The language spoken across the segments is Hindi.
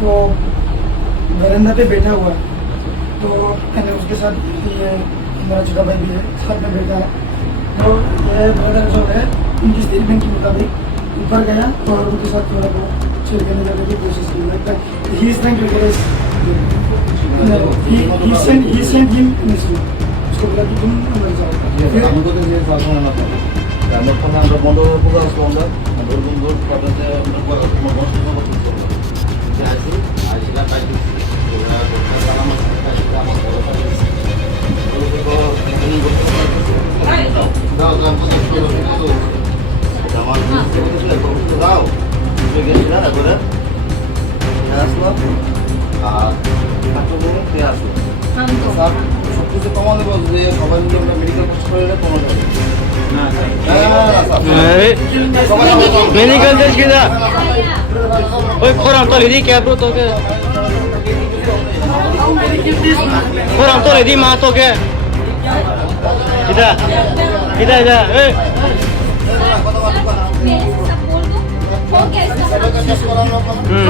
तो बरंदा पे बैठा हुआ है। तो मैंने उसके साथ ये मेरा छोटा भाई भी है, साथ में बैठा है। तो ये ब्रदर जो है उनकी स्टेटमेंट के मुताबिक ऊपर गया और उनके साथ थोड़ा बहुत छेड़खानी करने की कोशिश की। लगता है he is trying to get he sent him मिसली, उसको बोला कि तुम मर जाओ। फिर हमको तो ये शासन ना पड़े আমরা তখন আমরা বন্ধ করে আসবো আমরা বন্ধু কাটাতে আমরা বন্ধ করতে যে আসি আজকে কাজ দিচ্ছি ওরা গোটা সালাম আছে কাজটা আমার বড় কাজ দিচ্ছি ওগুলো তো এখানে করতে দাও দাও কথা শুরু করে দাও আমার বুঝতে করতে দাও বুঝে গেছি না করে আসলো আর কাটো বলে তে আসলো সব কিছু কমানো বলছে সবাই মিলে আমরা মেডিকেল টেস্ট করে কমানো যাবে मेडिकल टेस्ट किया ओए खोराम तो लेदी क्या ब्रो तो के खोराम तो लेदी मां तो के इधर इधर इधर ए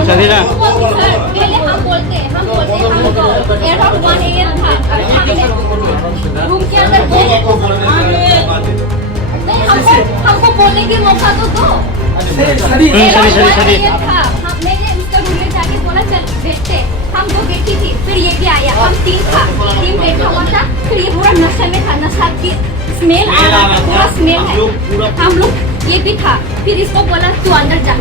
सही ना पहले हम बोलते अराउंड 1 AM था। रूम के अंदर हमको बोलने की मौका तो दो। सही था मैंने उसका रूम में जाके बोला चल बैठते, हम दो बैठी थी, फिर ये भी आया, हम तीन बैठा हुआ था। फिर ये पूरा नशे में था, नशा की स्मेल आ रहा था, पूरा स्मेल है। हम लोग ये भी था, फिर इसको बोला तू अंदर जा,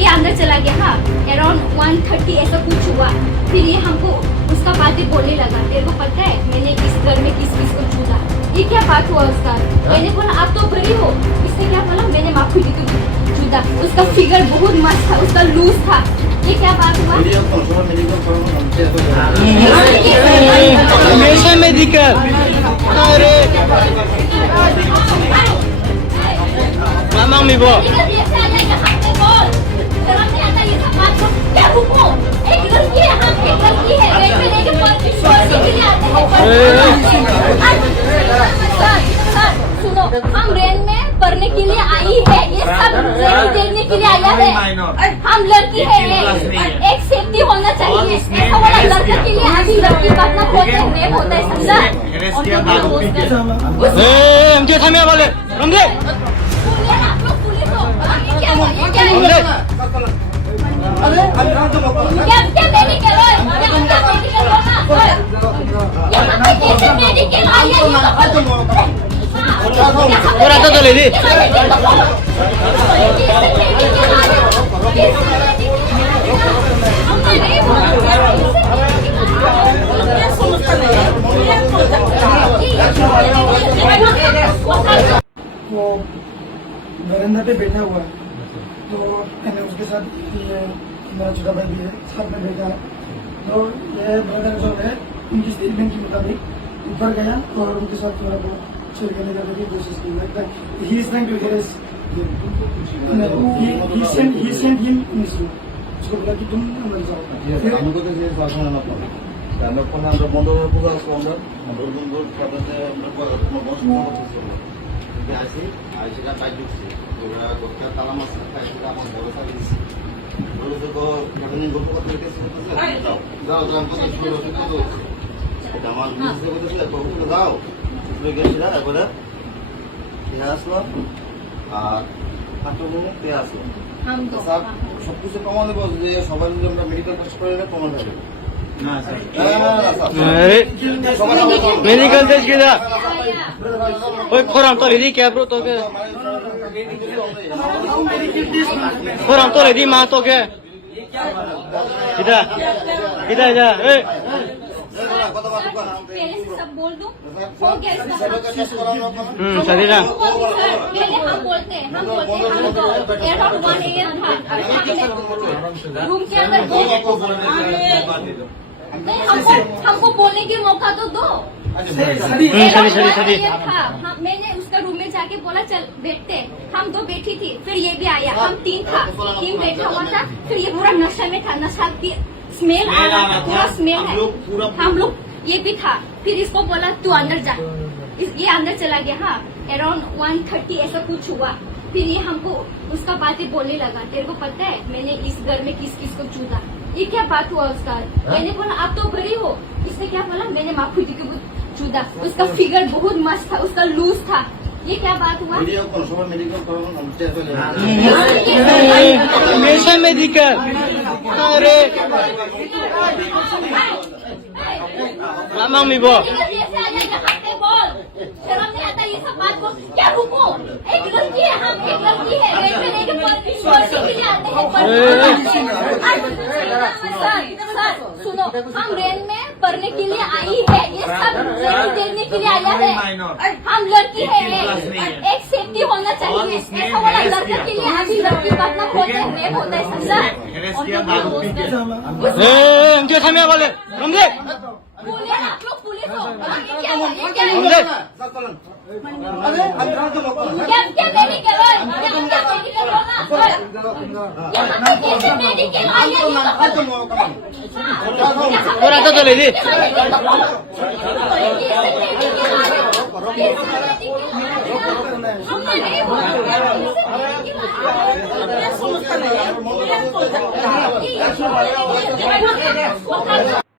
ये अंदर चला गया। हाँ अराउंड 1:30 ऐसा कुछ हुआ। फिर ये हमको उसका बातें बोलने लगा, तेरे को पता है मैंने इस घर में किस किस को छूता, ये क्या बात हुआ उसका। मैंने बोला आप तो बड़ी हो, इसने क्या बोला मैंने माफी दी तुझे छूता। उसका फिगर बहुत मस्त था, उसका लूज था, ये क्या बात हुआ। हमेशा मेडिकल अरे मामा मी बो सुनो हम रेन में पढ़ने के लिए आई है, ये सब देखने के लिए आया है। हम लड़की है, एक सेफ्टी होना चाहिए। ऐसा वाला लड़का के लिए अभी लड़की बात ना होते नहीं होता है समझा। ए हम क्या थामे वाले रंगे पूरा तो ले दी वो बरंदा पे बैठा हुआ है। तो मैंने उसके साथ ये मेरा छोटा भाई भी है, साथ में बैठा है। तो ये ब्रदर जो है उनकी स्टेटमेंट के मुताबिक ऊपर गया और उनके साथ थोड़ा बहुत छेड़खानी करने की कोशिश की। लगता है he is trying to get he sent him मिसली, उसको बोला कि तुम मर जाओ। फिर हमको तो ये शासन ना पड़े আমরা তখন আমরা বন্ধ করে আসবো আমরা বন্ধু কাটাতে আমরা বন্ধ করতে যে আসি আজকে কাজ দিচ্ছি ওরা গোটা সালাম আছে কাজটা আমার বড় কাজ দিচ্ছি ওগুলো তো এখানে গল্প করতে দাও দাও দাও কথা শুরু করে দাও এটা আমার বুঝতে করতেছে করতে দাও বুঝে গেছি না করে আসলো আর কাটো বলে তে আসলো সব কিছু কমানো বলছে সবাই মিলে আমরা মেডিকেল টেস্ট করে কমানো যাবে मेडिकल टेस्ट किया ओए खोराम तो लेदी क्या ब्रो तो के खोराम तो लेदी मां तो के इधर इधर इधर ए पहले से सब बोल दूं हो गया इसका। सही ना पहले हम बोलते अराउंड 1 AM था। रूम के अंदर हमको बोलने की मौका तो दो। सही था मैंने उसका रूम में जाके बोला चल बैठते, हम दो बैठी थी, फिर ये भी आया, हम तीन बैठा हुआ था। फिर ये पूरा नशे में था, नशा की स्मेल आ रहा था, पूरा स्मेल है। हम लोग ये भी था, फिर इसको बोला तू अंदर जा, ये अंदर चला गया। हाँ अराउंड 1:30 ऐसा कुछ हुआ। फिर ये हमको उसका बातें बोलने लगा, तेरे को पता है मैंने इस घर में किस किस को छूता, ये क्या बात हुआ उसका? मैंने बोला आप तो बड़ी हो। इसने क्या बोला? मैंने माफी जी को चूदा। उसका फिगर बहुत मस्त था, उसका लूज था। ये क्या बात हुआ? ভিডিও কোন সবাই মেডিকেল করানো নমস্তে চলে মেশা মেডিকেল আরে রামামি বল जैसे आ जाएगा हाथे बोल। शर्म नहीं आता ये सब बात को? क्या रुको? एक लड़की है, हम एक लड़की है। रेलवे लेके पढ़ने के लिए आते हैं, सर सुनो, हम रेल में पढ़ने के लिए आई है। ये सब देखने के लिए आया है। हम लड़की है, एक सेफ्टी होना चाहिए। ऐसा वाला लड़के के लिए अभी लड़की का अपना होता है, रेप होता है, समझा? এ এমকে থামিয়া বলে রমজে पुलिस, आप लोग पुलिस हो। ये क्या है? ये क्या है? রমজে আরে আন্দ্রা তো লোক क्या क्या मेडिकल है? क्या क्या मेडिकल होना? यहाँ पे कैसे मेडिकल आई है? ये तो ওরা তো চলে দি हमने नहीं बोला।